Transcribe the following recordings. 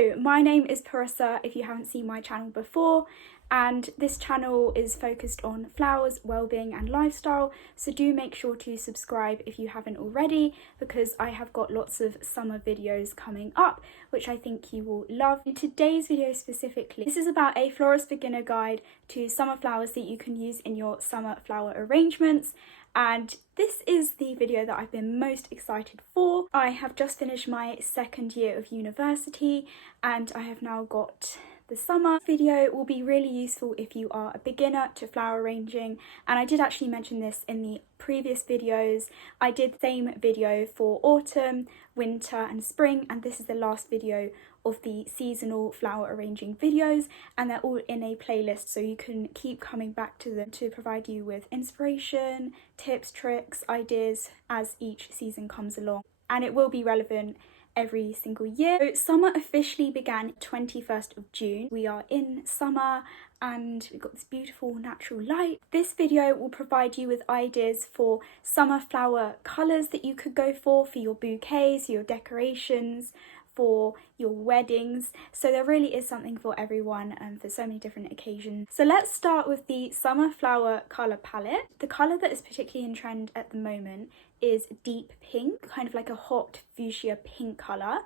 Hello, my name is Parissa if you haven't seen my channel before, and this channel is focused on flowers, well-being and lifestyle, so do make sure to subscribe if you haven't already, because I have got lots of summer videos coming up which I think you will love. In today's video specifically, this is about a florist beginner guide to summer flowers that you can use in your summer flower arrangements. And this is the video that I've been most excited for. I have just finished my second year of university and I have now got the summer. This video will be really useful if you are a beginner to flower arranging, and I did actually mention this in the previous videos. I did the same video for autumn, winter and spring, and this is the last video of the seasonal flower arranging videos, and they're all in a playlist so you can keep coming back to them to provide you with inspiration, tips, tricks, ideas as each season comes along, and it will be relevant every single year. So summer officially began 21st of June. We are in summer and we've got this beautiful natural light. This video will provide you with ideas for summer flower colours that you could go for your bouquets, your decorations, for your weddings. So there really is something for everyone and for so many different occasions. So let's start with the summer flower colour palette. The colour that is particularly in trend at the moment is deep pink, kind of like a hot fuchsia pink colour,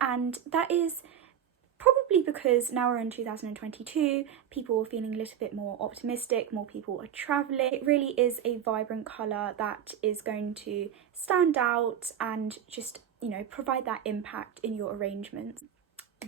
and that is probably because now we're in 2022, people are feeling a little bit more optimistic, more people are travelling. It really is a vibrant colour that is going to stand out and just, you know, provide that impact in your arrangements.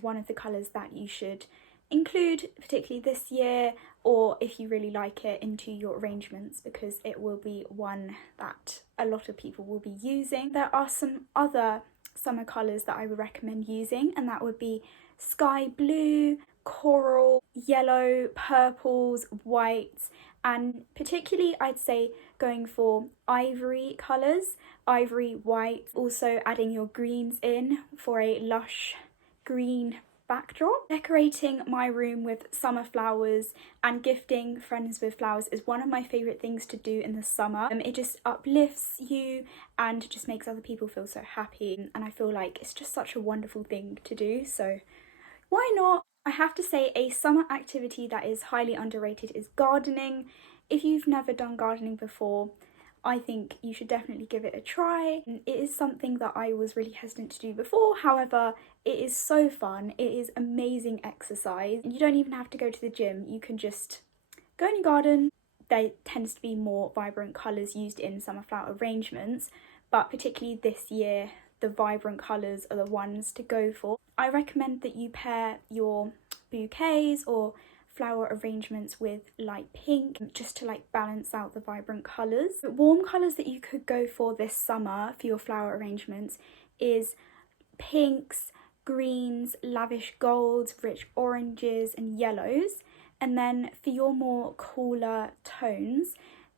One of the colours that you should include, particularly this year, or if you really like it, into your arrangements, because it will be one that a lot of people will be using. There are some other summer colours that I would recommend using, and that would be sky blue, coral, yellow, purples, whites, and particularly I'd say going for ivory colours, ivory, white, also adding your greens in for a lush green backdrop. Decorating my room with summer flowers and gifting friends with flowers is one of my favourite things to do in the summer. It just uplifts you and just makes other people feel so happy, and I feel like it's just such a wonderful thing to do, so why not? I have to say, a summer activity that is highly underrated is gardening. If you've never done gardening before, I think you should definitely give it a try. It is something that I was really hesitant to do before, however, it is so fun. It is amazing exercise, and you don't even have to go to the gym. You can just go in your garden. There tends to be more vibrant colours used in summer flower arrangements, but particularly this year, the vibrant colours are the ones to go for. I recommend that you pair your bouquets or flower arrangements with light pink, just to like balance out the vibrant colours. But warm colours that you could go for this summer for your flower arrangements is pinks, greens, lavish golds, rich oranges and yellows. And then for your more cooler tones,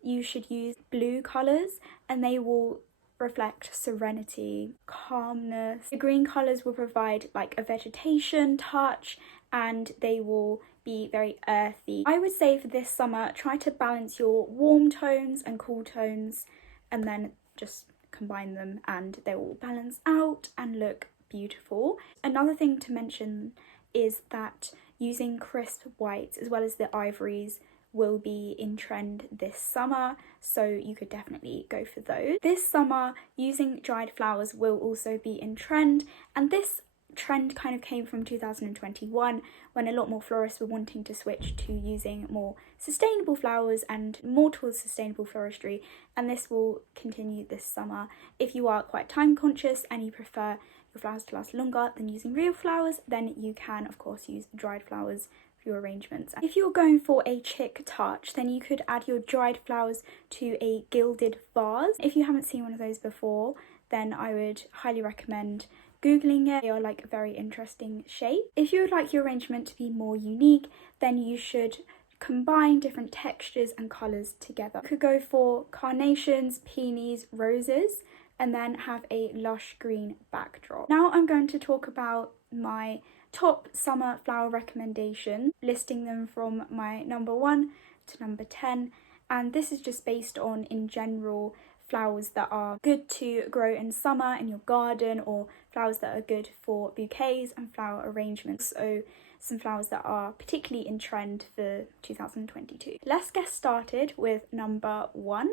you should use blue colours, and they will reflect serenity, calmness. The green colours will provide like a vegetation touch, and they will be very earthy. I would say for this summer, try to balance your warm tones and cool tones, and then just combine them and they will balance out and look beautiful. Another thing to mention is that using crisp whites as well as the ivories will be in trend this summer, so you could definitely go for those. This summer, using dried flowers will also be in trend, and this trend kind of came from 2021 when a lot more florists were wanting to switch to using more sustainable flowers and more towards sustainable floristry, and this will continue this summer. If you are quite time conscious and you prefer your flowers to last longer than using real flowers, then you can of course use dried flowers for your arrangements. If you're going for a chic touch, then you could add your dried flowers to a gilded vase. If you haven't seen one of those before, then I would highly recommend Googling it. They are like a very interesting shape. If you would like your arrangement to be more unique, then you should combine different textures and colours together. You could go for carnations, peonies, roses, and then have a lush green backdrop. Now I'm going to talk about my top summer flower recommendations, listing them from my number 1 to number 10, and this is just based on, in general, flowers that are good to grow in summer in your garden, or flowers that are good for bouquets and flower arrangements. So some flowers that are particularly in trend for 2022. Let's get started with number 1.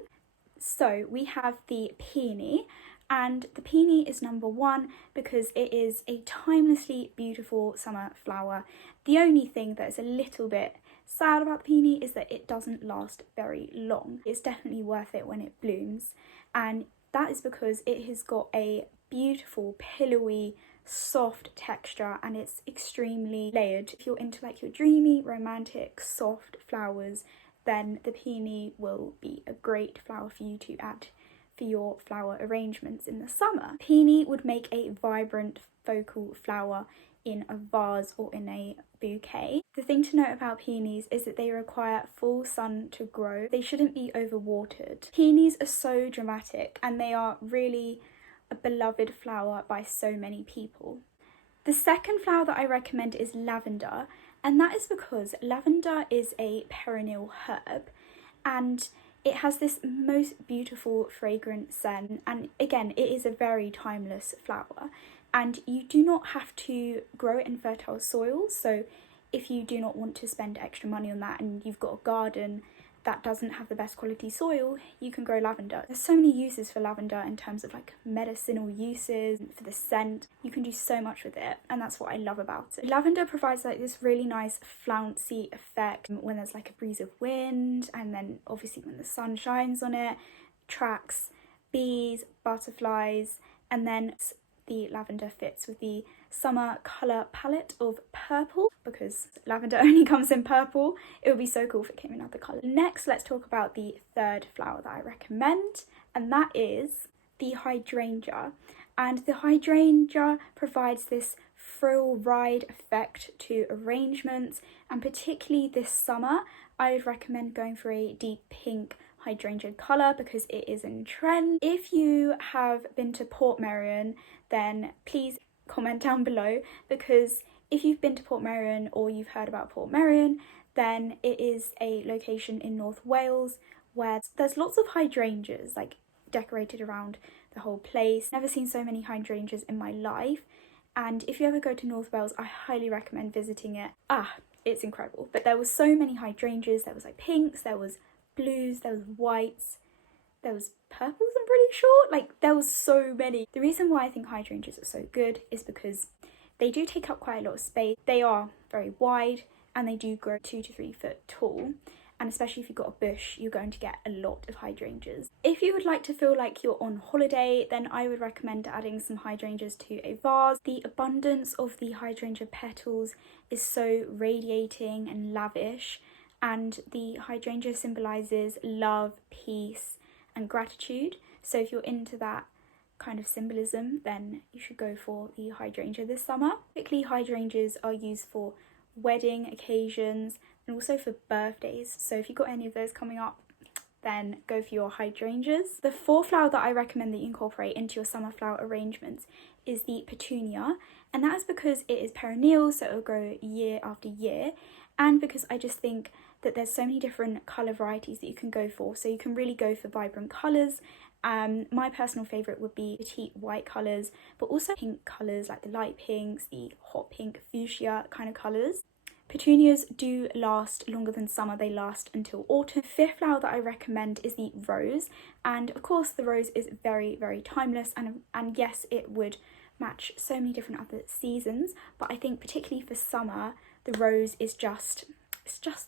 So we have the Peony, and the Peony is number 1 because it is a timelessly beautiful summer flower. The only thing that is a little bit sad about the Peony is that it doesn't last very long. It's definitely worth it when it blooms, and that is because it has got a beautiful pillowy soft texture and it's extremely layered. If you're into like your dreamy romantic soft flowers, then the Peony will be a great flower for you to add for your flower arrangements in the summer. Peony would make a vibrant focal flower in a vase or in a bouquet. The thing to note about peonies is that they require full sun to grow. They shouldn't be overwatered. Peonies are so dramatic and they are really a beloved flower by so many people. The second flower that I recommend is lavender, and that is because lavender is a perennial herb and it has this most beautiful fragrant scent, and again it is a very timeless flower, and you do not have to grow it in fertile soil. So if you do not want to spend extra money on that and you've got a garden that doesn't have the best quality soil, you can grow lavender. There's so many uses for lavender in terms of like medicinal uses, for the scent. You can do so much with it, and that's what I love about it. Lavender provides like this really nice flouncy effect when there's like a breeze of wind, and then obviously when the sun shines on it, attracts bees, butterflies, and then the lavender fits with the summer colour palette of purple, because lavender only comes in purple. It would be so cool if it came in other colours. Next, let's talk about the third flower that I recommend, and that is the hydrangea. And the hydrangea provides this frill ride effect to arrangements, and particularly this summer I would recommend going for a deep pink hydrangea colour because it is in trend. If you have been to Portmeirion, then please comment down below, because if you've been to Portmeirion or you've heard about Portmeirion, then it is a location in North Wales where there's lots of hydrangeas like decorated around the whole place. Never seen so many hydrangeas in my life, and if you ever go to North Wales, I highly recommend visiting it. It's incredible. But there was so many hydrangeas. There was like pinks, there was blues, there was whites, there was purples, I'm pretty sure. Like there was so many. The reason why I think hydrangeas are so good is because they do take up quite a lot of space. They are very wide and they do grow 2 to 3 foot tall, and especially if you've got a bush, you're going to get a lot of hydrangeas. If you would like to feel like you're on holiday, then I would recommend adding some hydrangeas to a vase. The abundance of the hydrangea petals is so radiating and lavish, and the hydrangea symbolises love, peace and gratitude. So if you're into that kind of symbolism, then you should go for the hydrangea this summer. Typically hydrangeas are used for wedding occasions and also for birthdays. So if you've got any of those coming up, then go for your hydrangeas. The fourth flower that I recommend that you incorporate into your summer flower arrangements is the Petunia, and that is because it is perennial, so it will grow year after year, and because I just think that there's so many different colour varieties that you can go for. So you can really go for vibrant colours. My personal favourite would be petite white colours, but also pink colours like the light pinks, the hot pink fuchsia kind of colours. Petunias do last longer than summer, they last until autumn. The fifth flower that I recommend is the rose, and of course the rose is very, very timeless, and yes, it would match so many different other seasons, but I think particularly for summer, the rose is just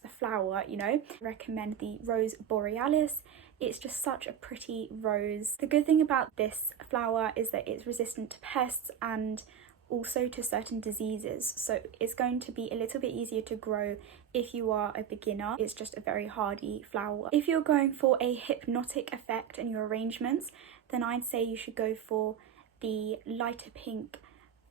the flower, you know. Recommend the Rose Borealis. It's just such a pretty rose. The good thing about this flower is that it's resistant to pests and also to certain diseases, so it's going to be a little bit easier to grow if you are a beginner. It's just a very hardy flower. If you're going for a hypnotic effect in your arrangements, then I'd say you should go for the lighter pink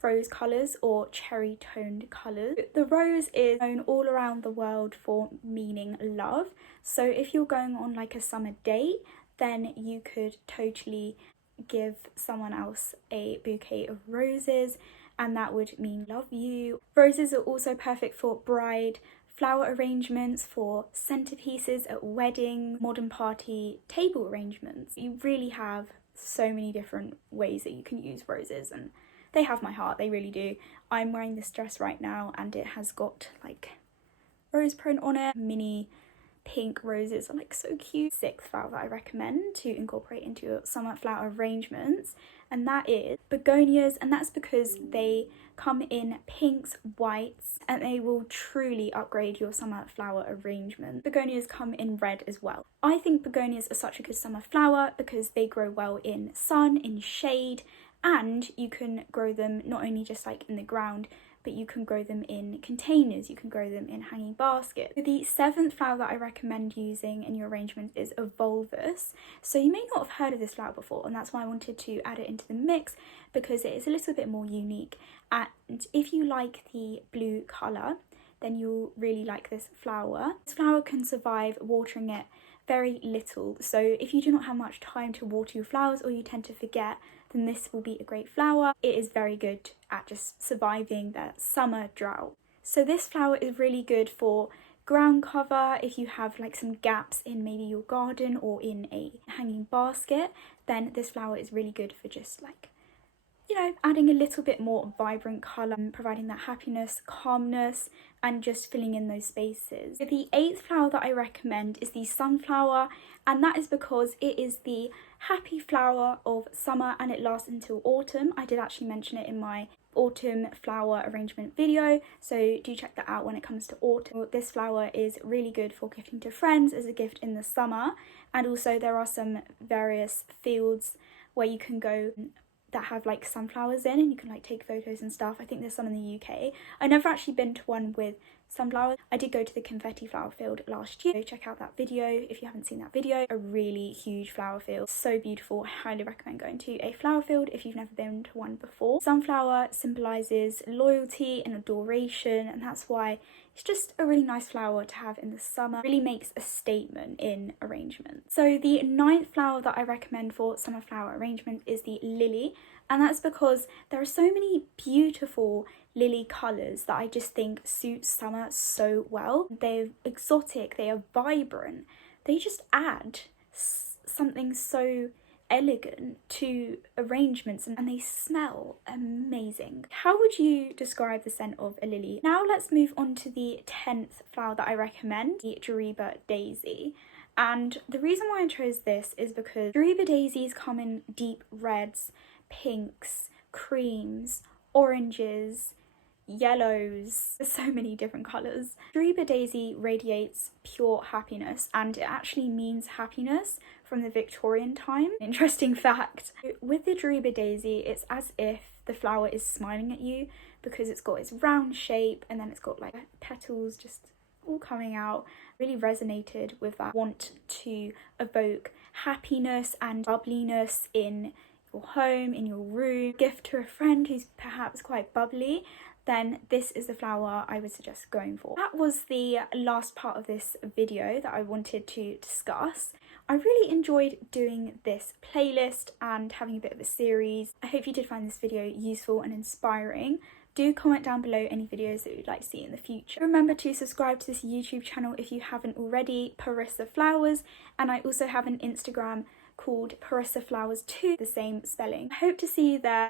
rose colours or cherry toned colours. The rose is known all around the world for meaning love, so if you're going on like a summer date, then you could totally give someone else a bouquet of roses, and that would mean love you. Roses are also perfect for bride flower arrangements for centerpieces at weddings, modern party table arrangements. You really have so many different ways that you can use roses, and they have my heart, they really do. I'm wearing this dress right now and it has got like rose print on it. Mini pink roses are like so cute. Sixth flower that I recommend to incorporate into your summer flower arrangements, and that is begonias, and that's because they come in pinks, whites, and they will truly upgrade your summer flower arrangement. Begonias come in red as well. I think begonias are such a good summer flower because they grow well in sun, in shade, and you can grow them not only just like in the ground, but you can grow them in containers, you can grow them in hanging baskets. The seventh flower that I recommend using in your arrangement is Evolvulus. So you may not have heard of this flower before, and that's why I wanted to add it into the mix, because it is a little bit more unique. And if you like the blue colour, then you'll really like this flower. This flower can survive watering it very little, so if you do not have much time to water your flowers or you tend to forget, then this will be a great flower. It is very good at just surviving that summer drought. So this flower is really good for ground cover. If you have like some gaps in maybe your garden or in a hanging basket, then this flower is really good for just like, you know, adding a little bit more vibrant colour, providing that happiness, calmness, and just filling in those spaces. So the eighth flower that I recommend is the sunflower, and that is because it is the happy flower of summer and it lasts until autumn. I did actually mention it in my autumn flower arrangement video, so do check that out when it comes to autumn. This flower is really good for gifting to friends as a gift in the summer, and also there are some various fields where you can go that have like sunflowers in and you can like take photos and stuff. I think there's some in the UK. I've never actually been to one with sunflowers. I did go to the confetti flower field last year. Check out that video if you haven't seen that video. A really huge flower field, so beautiful. I highly recommend going to a flower field if you've never been to one before. Sunflower symbolises loyalty and adoration, and that's why it's just a really nice flower to have in the summer. It really makes a statement in arrangement. So the ninth flower that I recommend for summer flower arrangement is the lily, and that's because there are so many beautiful lily colours that I just think suit summer so well. They're exotic, they are vibrant, they just add something so elegant to arrangements, and they smell amazing. How would you describe the scent of a lily? Now let's move on to the 10th flower that I recommend, the Gerbera Daisy. And the reason why I chose this is because Gerbera daisies come in deep reds, pinks, creams, oranges, yellows. There's so many different colours. Gerbera daisy radiates pure happiness, and it actually means happiness from the Victorian time. Interesting fact. With the Gerbera daisy, it's as if the flower is smiling at you because it's got its round shape and then it's got like petals just all coming out. Really resonated with that want to evoke happiness and bubbliness in your home, in your room. Gift to a friend who's perhaps quite bubbly, then this is the flower I would suggest going for. That was the last part of this video that I wanted to discuss. I really enjoyed doing this playlist and having a bit of a series. I hope you did find this video useful and inspiring. Do comment down below any videos that you'd like to see in the future. Remember to subscribe to this YouTube channel if you haven't already, Parissa Flowers, and I also have an Instagram called Parissa Flowers 2, the same spelling. I hope to see you there.